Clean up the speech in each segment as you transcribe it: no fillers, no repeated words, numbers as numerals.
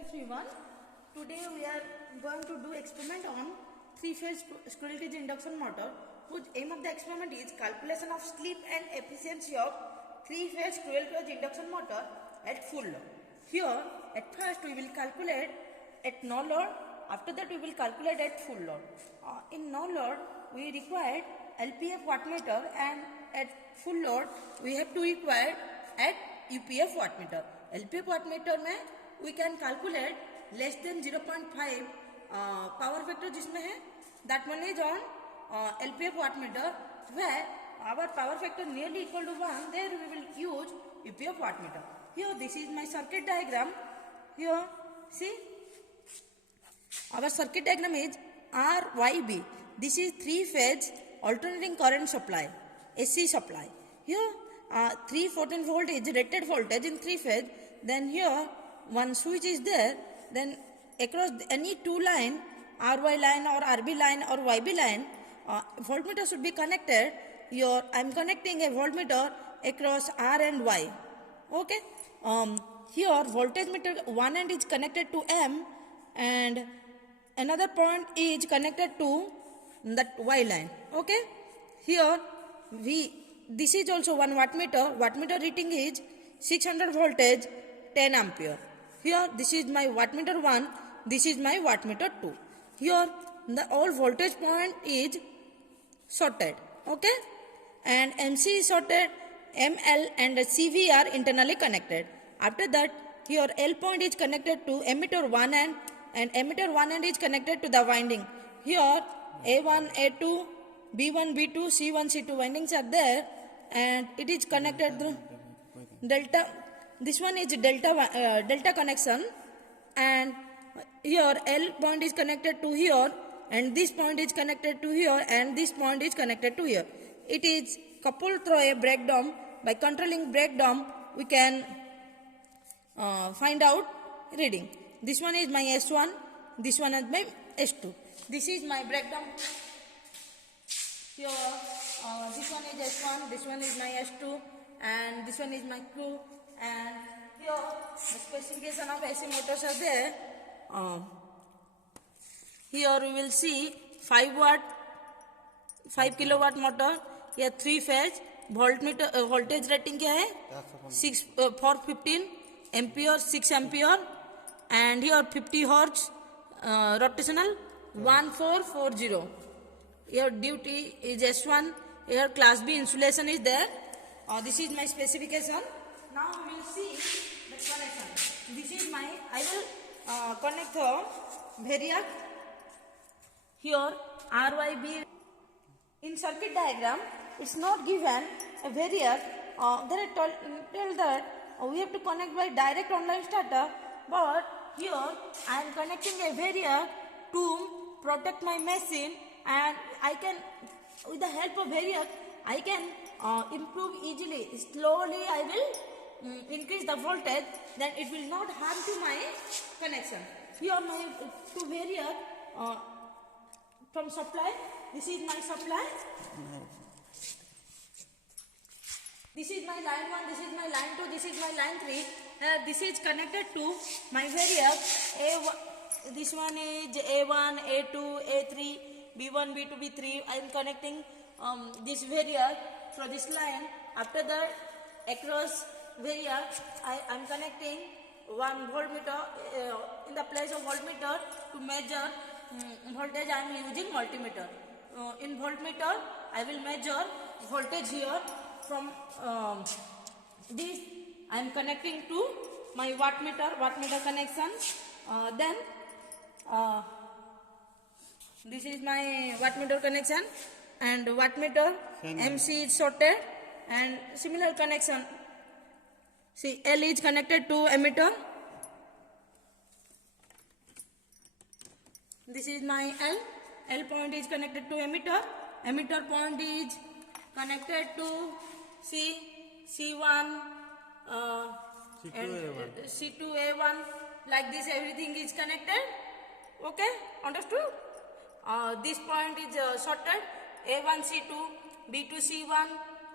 everyone. Today we are going to do experiment on three-phase squirrel cage induction motor, whose aim of the experiment is calculation of slip and efficiency of three-phase squirrel cage induction motor at full load. Here, at first we will calculate at no load. After that we will calculate at full load. In no load we require LPF wattmeter, and at full load we have to require at UPF wattmeter. LPF wattmeter में we can calculate less than 0.5 power factor जिसमें है, that one is on LPF wattmeter, where our power factor nearly equal to 1, there we will use UPF wattmeter. Here this is my circuit diagram. Here see, our circuit diagram is RYB. This is three-phase alternating current supply, AC supply. Here 314 volt is rated voltage in three-phase. Then here one switch is there. Then across any two line, RY line or RB line or YB line, voltmeter should be connected. Here I am connecting a voltmeter across R and Y. Okay. Here voltage meter one end is connected to M, and another point is connected to that Y line. Okay. Here this is also one wattmeter. Wattmeter reading is 600 voltage, 10 ampere. Here this is my wattmeter 1. This is my wattmeter 2. Here the all voltage point is sorted. Okay. And MC is sorted. ML and CV are internally connected. After that, here L point is connected to emitter 1 end, and emitter 1 end is connected to the winding. Here A1, A2, B1, B2, C1, C2 windings are there, and it is connected through delta. This one is delta connection, and here L point is connected to here, and this point is connected to here, and this point is connected to here. It is coupled through a breakdown. By controlling breakdown, we can find out reading. This one is my S1, this one is my S2. This is my breakdown. Here, this one is S1, this one is my S2, and this one is my Q. And here, the specification of AC motors are there. Here we will see 5 kilowatt motor. Here 3 phase. Voltage rating क्या है 415 ampere, 6 ampere, and here 50 hertz rotational 1440. Here duty is S1. Here class B insulation is there. This is my specification. Now we will see the connection. This is my, I will connect the variac. Here RYB. In circuit diagram, it's not given a variac. There I tell that we have to connect by direct online starter, but here I am connecting a variac to protect my machine, and I can, with the help of variac, I can improve easily. Slowly I will increase the voltage, then it will not harm to my connection. Here my two variac from supply. This is my supply. This is my line 1, this is my line 2, this is my line 3. This is connected to my variac. This one is A1, A2, A3, B1, B2, B3. I am connecting this variac through this line. After that, across variac, I am connecting one voltmeter. In the place of voltmeter, to measure voltage, I am using multimeter. In voltmeter, I will measure voltage here. From this, I am connecting to my wattmeter connection. Then this is my wattmeter connection, and wattmeter MC is sorted, and similar connection. See, L is connected to emitter. This is my L. L point is connected to emitter. Emitter point is connected to C1, and C2, A1. Like this, everything is connected. Okay, understood? This point is sorted. A1, C2, B2, C1,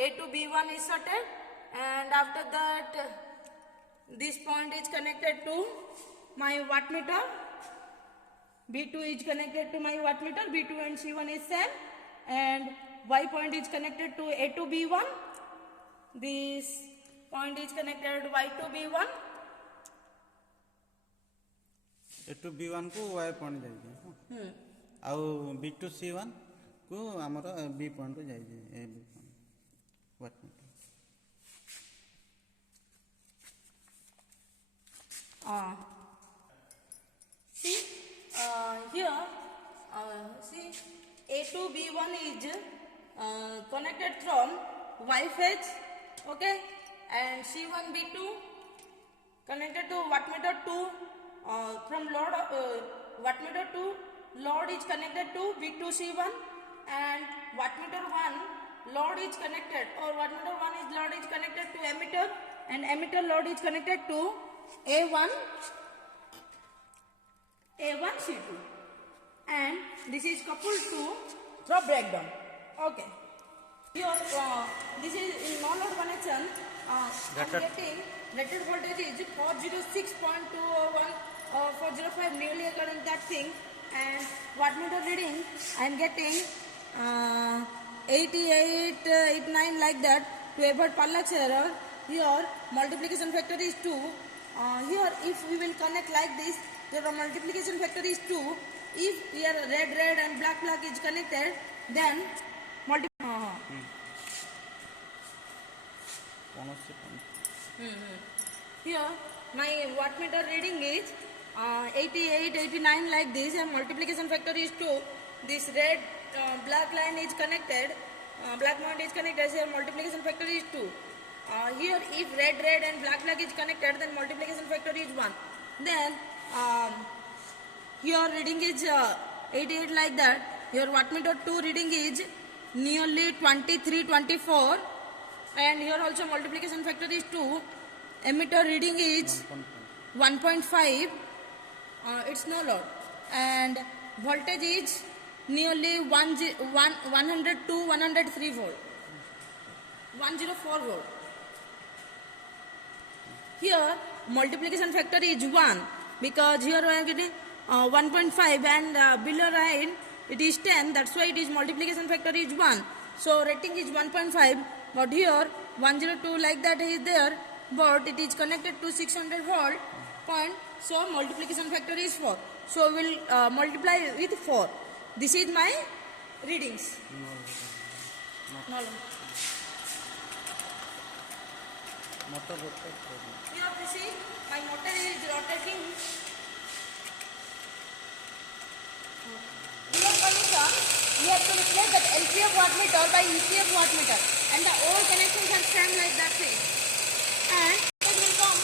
A2, B1 is sorted. And after that, this point is connected to my wattmeter. B2 is connected to my wattmeter. B2 and C1 is same, and Y point is connected to A2 B1. This point is connected to Y2 B1. A2 B1 को Y point जाइए आउ B2 C1 को आमर B point को जाइए A B point wattmeter. See here, see A2 B1 is connected from Y phase, okay, and C1 B2 connected to wattmeter 2 from load. Wattmeter 2 load is connected to B2 C1, and wattmeter 1 load is connected, or wattmeter 1 is load is connected to emitter, and emitter load is connected to A1 C2, and this is coupled to throw breakdown. Okay. Here, this is in no load connection. I'm getting rated voltage is 406.201 405 newly according that thing, and wattmeter reading I'm getting 88, 89 like that. To avoid parallax error, here multiplication factor is 2. Here if we will connect like this, the multiplication factor is 2. If here red and black is connected, then here my wattmeter reading is 88, 89 like this, and multiplication factor is 2. This red black line is connected, black point is connected, so multiplication factor is 2. Here if red and black is connected, then multiplication factor is 1. Then here reading is 88 like that. Your wattmeter 2 reading is nearly 23, 24, and here also multiplication factor is 2. Emitter reading is 1.5. It's no load, and voltage is nearly 102, 103 volt, 104 volt. Here multiplication factor is 1, because here I am getting 1.5, and below line it is 10, that's why it is multiplication factor is 1. So rating is 1.5, but here 102 like that is there, but it is connected to 600 volt point, so multiplication factor is 4. So we will multiply with 4. This is my readings. No. Motor Here you see my motor is rotating. Below connection, we have to replace that LPF wattmeter by UPF wattmeter, and the old connections are same like that thing. And it will come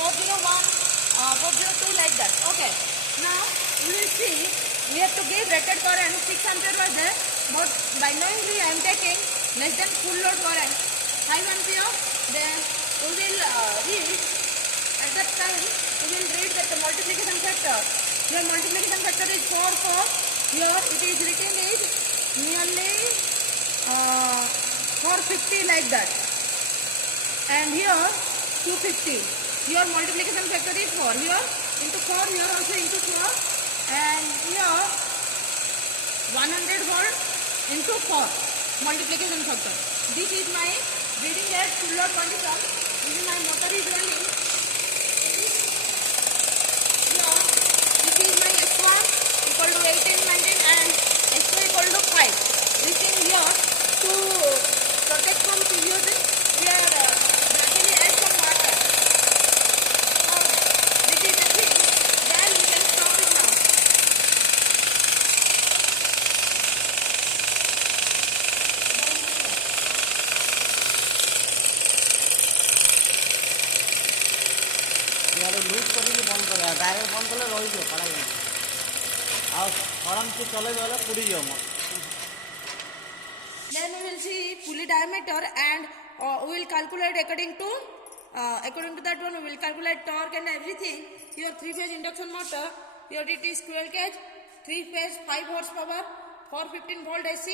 401, 402 like that. Okay. Now we will see. We have to give rated current 6 ampere was there, but by knowingly I am taking less than full load current 5 ampere. Then we will read at that time. We will read that the multiplication factor. Your multiplication factor is 4. Here it is written is nearly 450 like that, and here 250. Your multiplication factor is 4. Here into 4. Here also into 4. And here 100 volt into 4 multiplication factor. This is my reading at full load condition. This is my motor is running. Here this is my S1 equal to 18, 19, and S2 equal to 5. This thing here to protect from PVOD, we are gradually add some water. This is the thing. Then we can stop it now. यार loose करके बंद कर direct बंद कले रही जो खड़ा हो आ सडन से चले गले पूरी जो मत. Then we will see pulley diameter, and we will calculate according to that one. We will calculate torque and everything. Here 3-phase induction motor. Here it is 12 gauge, 3-phase 5 horsepower, 415 volt AC,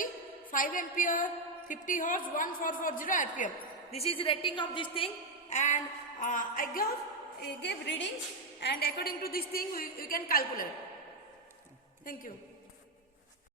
5 ampere, 50 horse, 1440 RPM. This is the rating of this thing, and I got gave readings, and according to this thing we can calculate. Thank you.